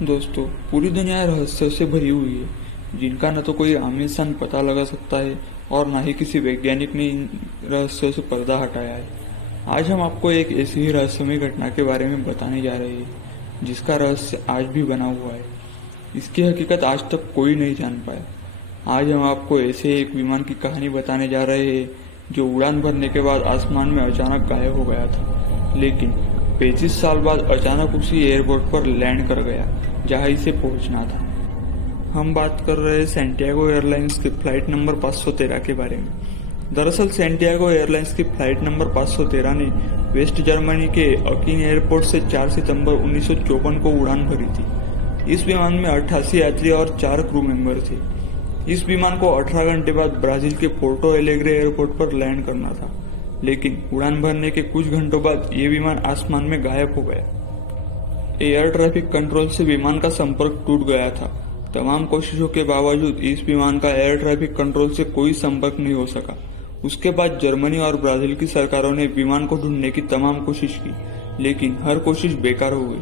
दोस्तों, पूरी दुनिया रहस्यों से भरी हुई है जिनका न तो कोई आम इंसान पता लगा सकता है और न ही किसी वैज्ञानिक ने इन रहस्यों से पर्दा हटाया है। आज हम आपको एक ऐसी ही रहस्यमय घटना के बारे में बताने जा रहे हैं जिसका रहस्य आज भी बना हुआ है। इसकी हकीकत आज तक कोई नहीं जान पाया। आज हम आपको ऐसे एक विमान की कहानी बताने जा रहे हैं जो उड़ान भरने के बाद आसमान में अचानक गायब हो गया था, लेकिन 35 साल बाद अचानक उसी एयरपोर्ट पर लैंड कर गया जहां इसे पहुंचना था। हम बात कर रहे हैं सैंटियागो एयरलाइंस की फ्लाइट नंबर 513 के बारे में। दरअसल सैंटियागो एयरलाइंस की फ्लाइट नंबर 513 ने वेस्ट जर्मनी के अकिन एयरपोर्ट से 4 सितंबर 1954 को उड़ान भरी थी। इस विमान में 88 यात्री और 4 क्रू मेंबर थे। इस विमान को 18 घंटे बाद ब्राजील के पोर्टो एलेग्रे एयरपोर्ट पर लैंड करना था, लेकिन उड़ान भरने के कुछ घंटों बाद ये विमान आसमान में गायब हो गया। एयर ट्रैफिक कंट्रोल से विमान का संपर्क टूट गया था। तमाम कोशिशों के बावजूद इस विमान का एयर ट्रैफिक कंट्रोल से कोई संपर्क नहीं हो सका। उसके बाद जर्मनी और ब्राजील की सरकारों ने विमान को ढूंढने की तमाम कोशिश की, लेकिन हर कोशिश बेकार हो गई।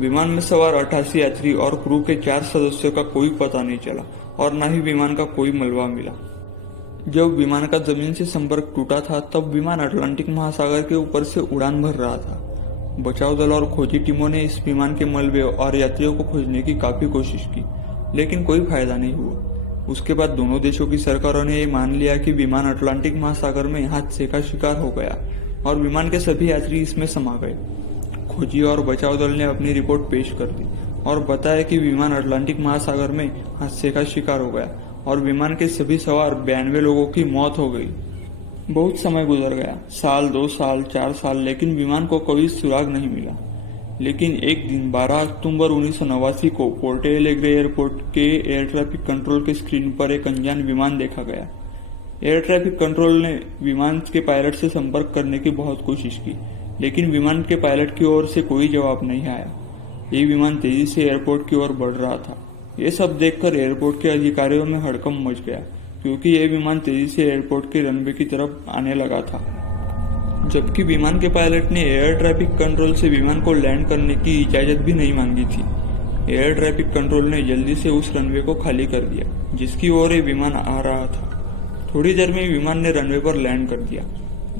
विमान में सवार 88 यात्री और क्रू के 4 सदस्यों का कोई पता नहीं चला और न ही विमान का कोई मलबा मिला। जब विमान का जमीन से संपर्क टूटा था तब विमान अटलांटिक महासागर के ऊपर से उड़ान भर रहा था। बचाव दल और खोजी टीमों ने इस विमान के मलबे और यात्रियों को खोजने की काफी कोशिश की, लेकिन कोई फायदा नहीं हुआ। उसके बाद दोनों देशों की सरकारों ने ये मान लिया कि विमान अटलांटिक महासागर में हादसे का शिकार हो गया और विमान के सभी यात्री इसमें समा गए। खोजी और बचाव दल ने अपनी रिपोर्ट पेश कर दी और बताया कि विमान अटलांटिक महासागर में हादसे का शिकार हो गया और विमान के सभी सवार 92 लोगों की मौत हो गई। बहुत समय गुजर गया, साल, 2 साल, 4 साल, लेकिन विमान को कोई सुराग नहीं मिला। लेकिन एक दिन 12 अक्टूबर 1989 को पोर्टो एलेग्रे एयरपोर्ट के एयर ट्रैफिक कंट्रोल के स्क्रीन पर एक अनजान विमान देखा गया। एयर ट्रैफिक कंट्रोल ने विमान के पायलट से संपर्क करने की बहुत कोशिश की, लेकिन विमान के पायलट की ओर से कोई जवाब नहीं आया। ये विमान तेजी से एयरपोर्ट की ओर बढ़ रहा था। ये सब देखकर एयरपोर्ट के अधिकारियों में हड़कंप मच गया, क्योंकि यह विमान तेजी से एयरपोर्ट के रनवे की तरफ आने लगा था। जबकि विमान के पायलट ने एयर ट्रैफिक कंट्रोल से विमान को लैंड करने की इजाजत भी नहीं मांगी थी। एयर ट्रैफिक कंट्रोल ने जल्दी से उस रनवे को खाली कर दिया जिसकी ओर ये विमान आ रहा था। थोड़ी देर में विमान ने रनवे पर लैंड कर दिया।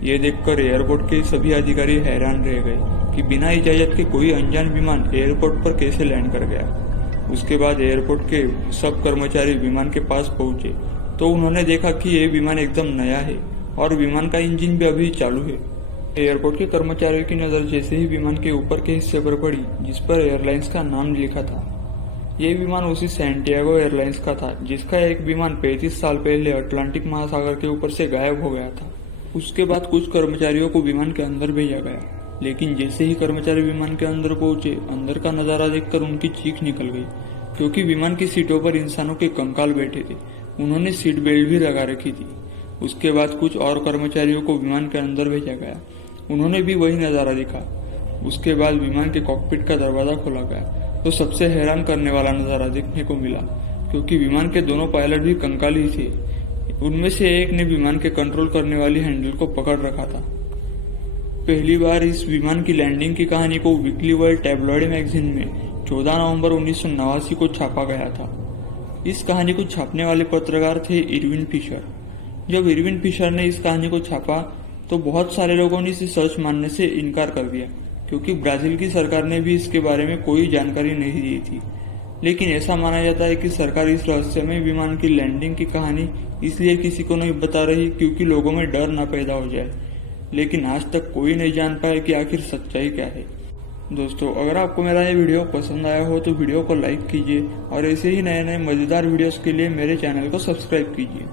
ये देखकर एयरपोर्ट के सभी अधिकारी हैरान रह गए कि बिना इजाजत के कोई अनजान विमान एयरपोर्ट पर कैसे लैंड कर गया। उसके बाद एयरपोर्ट के सब कर्मचारी विमान के पास पहुंचे तो उन्होंने देखा कि ये विमान एकदम नया है और विमान का इंजन भी अभी चालू है। एयरपोर्ट के कर्मचारियों की नजर जैसे ही विमान के ऊपर के हिस्से पर पड़ी जिस पर एयरलाइंस का नाम लिखा था, ये विमान उसी सैंटियागो एयरलाइंस का था जिसका एक विमान 35 साल पहले अटलांटिक महासागर के ऊपर से गायब हो गया था। उसके बाद कुछ कर्मचारियों को विमान के अंदर भेजा गया, लेकिन जैसे ही कर्मचारी विमान के अंदर पहुंचे, अंदर का नजारा देखकर उनकी चीख निकल गई, क्योंकि विमान की सीटों पर इंसानों के कंकाल बैठे थे। उन्होंने सीट बेल्ट भी लगा रखी थी। उसके बाद कुछ और कर्मचारियों को विमान के अंदर भेजा गया, उन्होंने भी वही नजारा देखा। उसके बाद विमान के कॉकपिट का दरवाजा खोला गया तो सबसे हैरान करने वाला नजारा देखने को मिला, क्योंकि विमान के दोनों पायलट भी कंकाल ही थे। उनमें से एक ने विमान के कंट्रोल करने वाली हैंडल को पकड़ रखा था। पहली बार इस विमान की लैंडिंग की कहानी को वीकली वर्ल्ड टैब्लॉइड मैगजीन में 14 नवंबर 1989 को छापा गया था। इस कहानी को छापने वाले पत्रकार थे इरविन फिशर। जब इरविन फिशर ने इस कहानी को छापा तो बहुत सारे लोगों ने इसे सच मानने से इनकार कर दिया, क्योंकि ब्राजील की सरकार ने भी इसके बारे में कोई जानकारी नहीं दी थी। लेकिन ऐसा माना जाता है कि सरकार इस रहस्यमय विमान की लैंडिंग की कहानी इसलिए किसी को नहीं बता रही क्योंकि लोगों में डर न पैदा हो जाए। लेकिन आज तक कोई नहीं जान पाया कि आखिर सच्चाई क्या है। दोस्तों, अगर आपको मेरा ये वीडियो पसंद आया हो तो वीडियो को लाइक कीजिए और ऐसे ही नए नए मजेदार वीडियोस के लिए मेरे चैनल को सब्सक्राइब कीजिए।